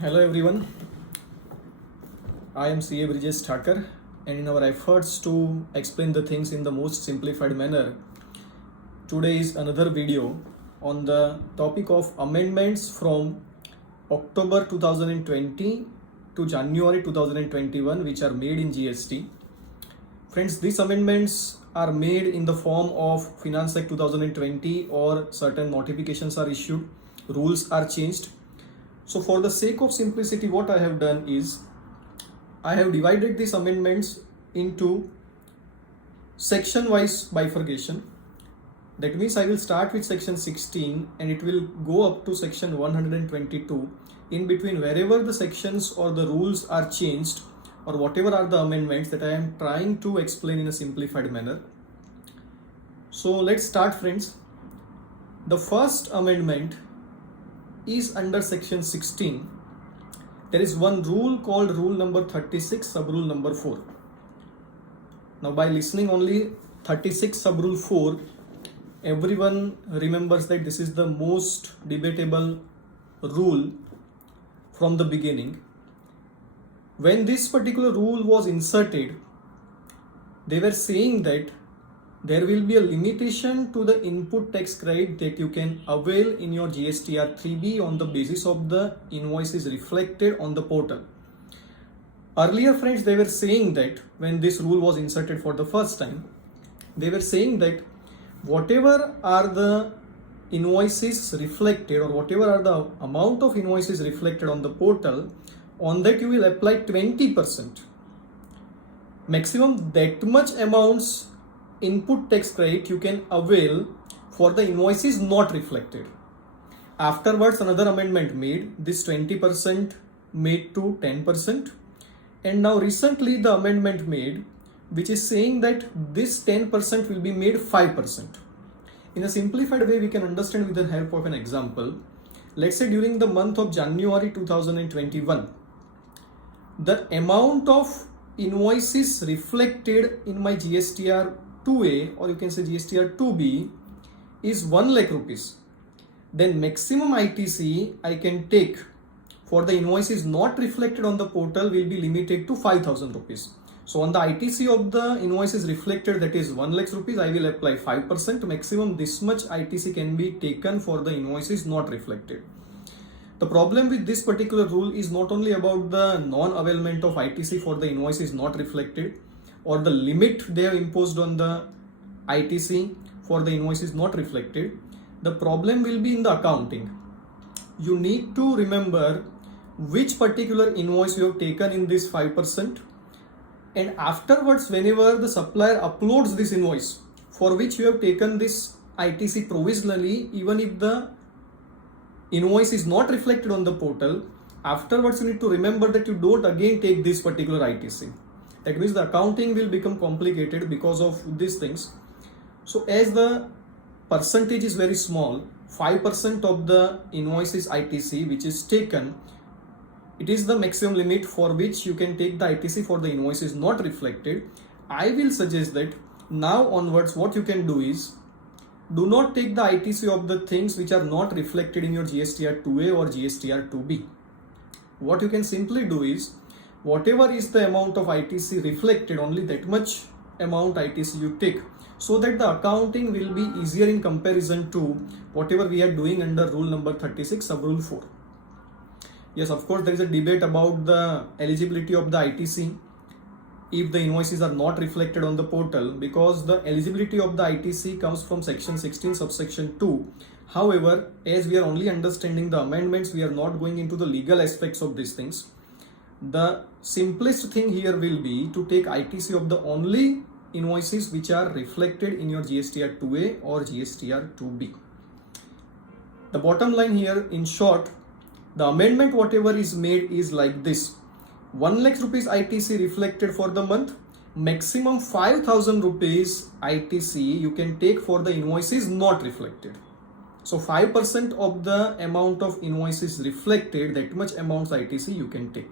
Hello everyone, I am CA Brijesh Thakur, and in our efforts to explain the things in the most simplified manner, today is another video on the topic of amendments from October 2020 to January 2021 which are made in GST. Friends, these amendments are made in the form of Finance Act 2020 or certain notifications are issued, rules are changed. So for the sake of simplicity, what I have done is I have divided these amendments into section wise bifurcation. That means I will start with section 16 and it will go up to section 122. In between, wherever the sections or the rules are changed or whatever are the amendments that I am trying to explain in a simplified manner. So let's start, friends. The first amendment is under section 16. There is one rule called rule number 36, sub rule number 4. Now by listening only 36 sub rule 4, everyone remembers that this is the most debatable rule from the beginning. When this particular rule was inserted, they were saying that there will be a limitation to the input tax credit that you can avail in your GSTR 3B on the basis of the invoices reflected on the portal. Earlier, friends, they were saying that when this rule was inserted for the first time, they were saying that whatever are the invoices reflected or whatever are the amount of invoices reflected on the portal, on that you will apply 20%. Maximum that much amounts input tax credit you can avail for the invoices not reflected. Afterwards, another amendment made this 20% made to 10%, and now recently the amendment made which is saying that this 10% will be made 5%. In a simplified way, we can understand with the help of an example. Let's say during the month of January 2021, the amount of invoices reflected in my GSTR 2A or you can say GSTR 2B is 1 lakh rupees. Then maximum ITC I can take for the invoices not reflected on the portal will be limited to 5,000 rupees. So on the ITC of the invoices reflected, that is 1 lakh rupees, I will apply 5%. Maximum this much ITC can be taken for the invoices not reflected. The problem with this particular rule is not only about the non-availment of ITC for the invoices not reflected or the limit they have imposed on the ITC for the invoices not reflected. The problem will be in the accounting. You need to remember which particular invoice you have taken in this 5%, and afterwards whenever the supplier uploads this invoice for which you have taken this ITC provisionally, even if the invoice is not reflected on the portal, afterwards you need to remember that you don't again take this particular ITC. That means the accounting will become complicated because of these things. So as the percentage is very small, 5% of the invoices ITC which is taken, it is the maximum limit for which you can take the ITC for the invoices not reflected. I will suggest that now onwards what you can do is do not take the ITC of the things which are not reflected in your GSTR 2A or GSTR 2B. What you can simply do is whatever is the amount of ITC reflected, only that much amount ITC you take, so that the accounting will be easier in comparison to whatever we are doing under rule number 36 sub rule 4. Yes, of course there is a debate about the eligibility of the ITC if the invoices are not reflected on the portal, because the eligibility of the ITC comes from section 16 subsection 2. However, as we are only understanding the amendments, we are not going into the legal aspects of these things. The simplest thing here will be to take ITC of the only invoices which are reflected in your GSTR 2A or GSTR 2B. The bottom line here, in short, the amendment whatever is made is like this: 1 lakh rupees ITC reflected for the month, maximum 5,000 rupees ITC you can take for the invoices not reflected. So 5% of the amount of invoices reflected, that much amount ITC you can take.